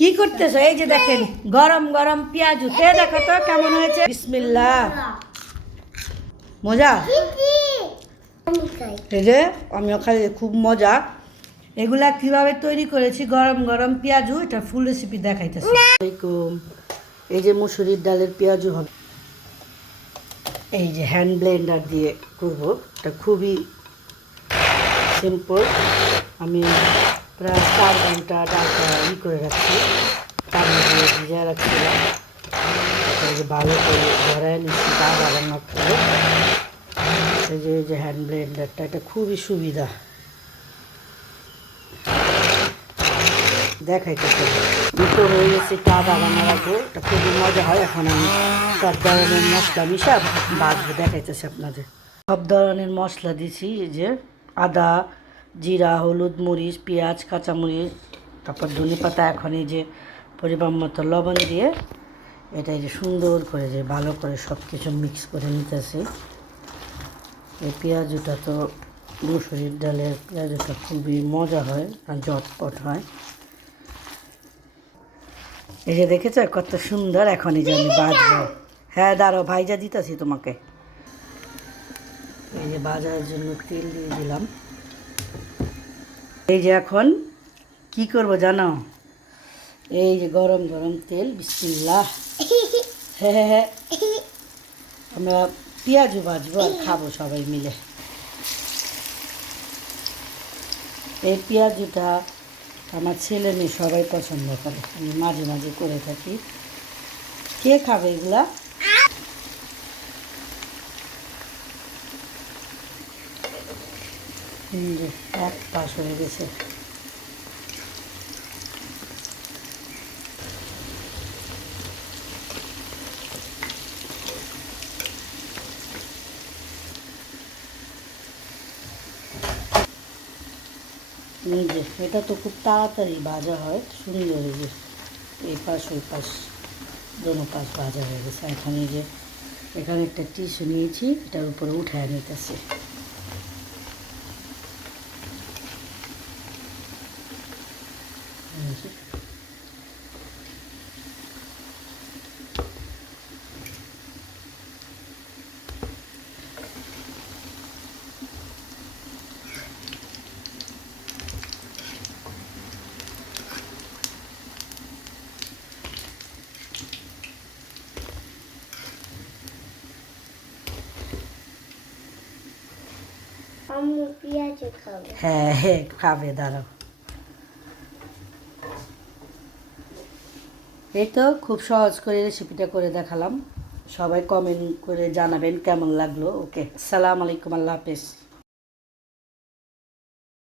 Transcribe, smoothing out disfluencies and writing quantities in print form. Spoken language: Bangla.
কি করতেছ? এই যে দেখেন গরম গরম পেঁয়াজ উঠে দেখো তো কেমন হয়েছে। বিসমিল্লাহ। মজা এই যে আমিও খাই, খুব মজা। এগুলা কিভাবে তৈরি করেছি, গরম গরম পেঁয়াজু, এটা ফুল রেসিপি দেখাইতেছি। এই যে মুসুরির ডালের পেঁয়াজু হবে, এই যে হ্যান্ড ব্লেন্ডার দিয়ে করবো। এটা খুবই সিম্পল। আমি প্রায় 4 ঘন্টা ডালটা করে রাখছি, পানি দিয়ে ভিজা রাখছিলাম। তারপরে ভালো করে ধরায় নিচ্ছি আদা রান্না করে। এই যে হ্যান্ড ব্লেন্ডারটা, এটা খুবই সুবিধা। দেখাইতেছে দুটো হয়ে গেছে, একটু আদা রান্না রাখবো, এটা খুবই মজা হয়। এখন আমি সব ধরনের মশলা মিশা বাঁচবো, দেখাইতেছে আপনাদের। সব ধরনের মশলা দিছি, এই যে আদা, জিরা, হলুদ, মরিচ, পেঁয়াজ, কাঁচামরিচ, তারপর ধনে পাতা। এখন এই যে পরিমাণ মতো লবণ দিয়ে এটা এই যে সুন্দর করে যে ভালো করে সব কিছু মিক্স করে নিতেছি। এই পেঁয়াজটা তো মুসুরির ডালের পেঁয়াজটা খুবই মজা হয় আর ঝটপট হয়। এই যে দেখেছো কত সুন্দর। এখন এই যে আমি বাজবো। হ্যাঁ দাঁড়াও, ভাইজা দিতেছি তোমাকে। এই যে বাজার জন্য তেল দিয়ে দিলাম। এই যে এখন কি করব জানো, এই যে গরম গরম তেল, বিসমিল্লাহ। হ্যাঁ হ্যাঁ, আমরা পেঁয়াজু ভাজবো আর খাবো সবাই মিলে। এই পেঁয়াজুটা আমার ছেলে মেয়ে সবাই পছন্দ করে, আমি মাঝে মাঝে করে থাকি। কে খাবে এগুলা? এক পাশ হয়ে গেছে। যে এটা তো খুব তাড়াতাড়ি ভাজা হয়, সুন্দর। এই যে এই পাশ ওই পাশ দোনো পাশ ভাজা হয়ে গেছে। এখন এই যে এখানে একটা টিস্যু নিয়েছি, এটার উপরে উঠায় নিতেছি। হ্যাঁ হ্যাঁ খাবে, দাঁড়াও। এই তো খুব সহজ করে রেসিপিটা করে দেখালাম। সবাই কমেন্ট করে জানাবেন কেমন লাগলো। ওকে, আসসালামু আলাইকুম, আল্লাহ হাফেজ।